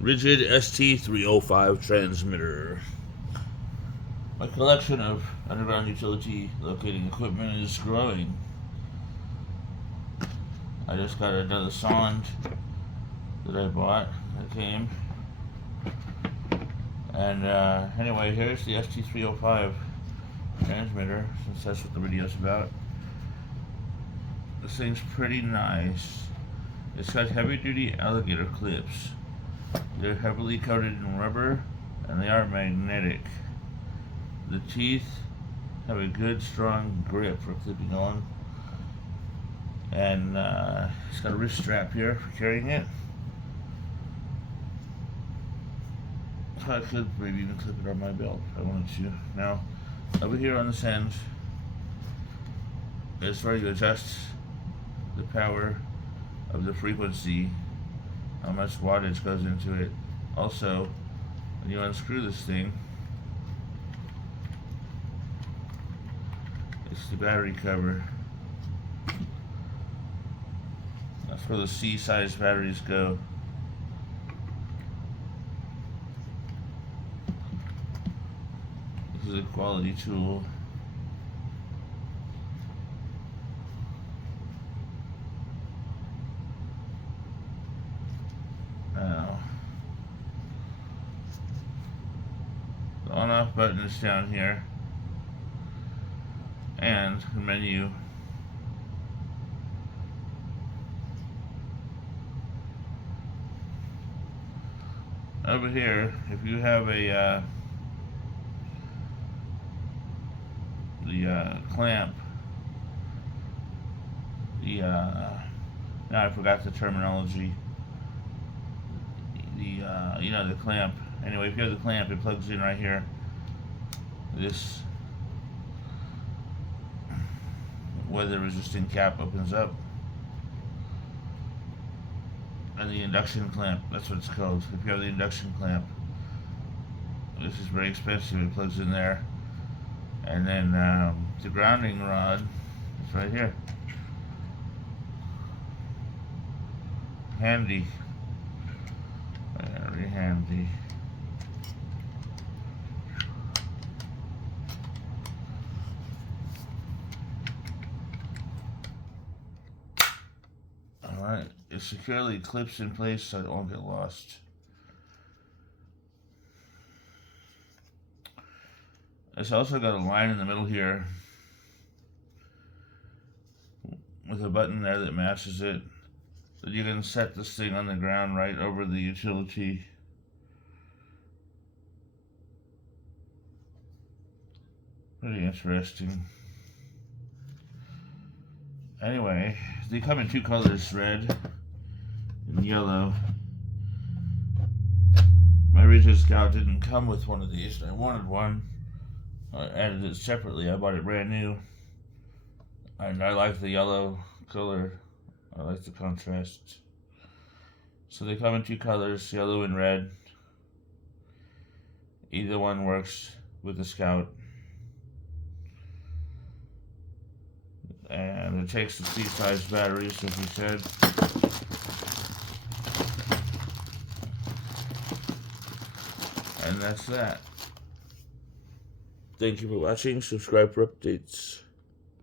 Ridgid ST305 transmitter. My collection of underground utility locating equipment is growing. I just got another sonde that I bought that came. And anyway, here's the ST305 transmitter, since that's what the video's about. This thing's pretty nice. It's got heavy duty alligator clips. They're heavily coated in rubber and they are magnetic. The teeth have a good strong grip for clipping on. And it's got a wrist strap here for carrying it. So I could maybe even clip it on my belt if I wanted to. Now, over here on this end is where you adjust the power of the frequency, how much wattage goes into it. Also, when you unscrew this thing, it's the battery cover. That's where the C-size batteries go. This is a quality tool. Now, the on-off button is down here, and the menu. Over here, if you have a clamp, now I forgot the terminology. The clamp. Anyway, if you have the clamp, it plugs in right here. This weather resistant cap opens up. And the induction clamp, that's what it's called. If you have the induction clamp, this is very expensive, it plugs in there. And then the grounding rod is right here. Handy. Very handy. Alright, it securely clips in place so it won't get lost. It's also got a line in the middle here with a button there that matches it, that you can set this thing on the ground right over the utility. Pretty interesting. Anyway, they come in two colors, red and yellow. My Ridgid Scout didn't come with one of these, and I wanted one. I added it separately. I bought it brand new. And I like the yellow color. I like the contrast. So they come in two colors, yellow and red. Either one works with the Scout. And it takes the C-size batteries, as we said. And that's that. Thank you for watching. Subscribe for updates.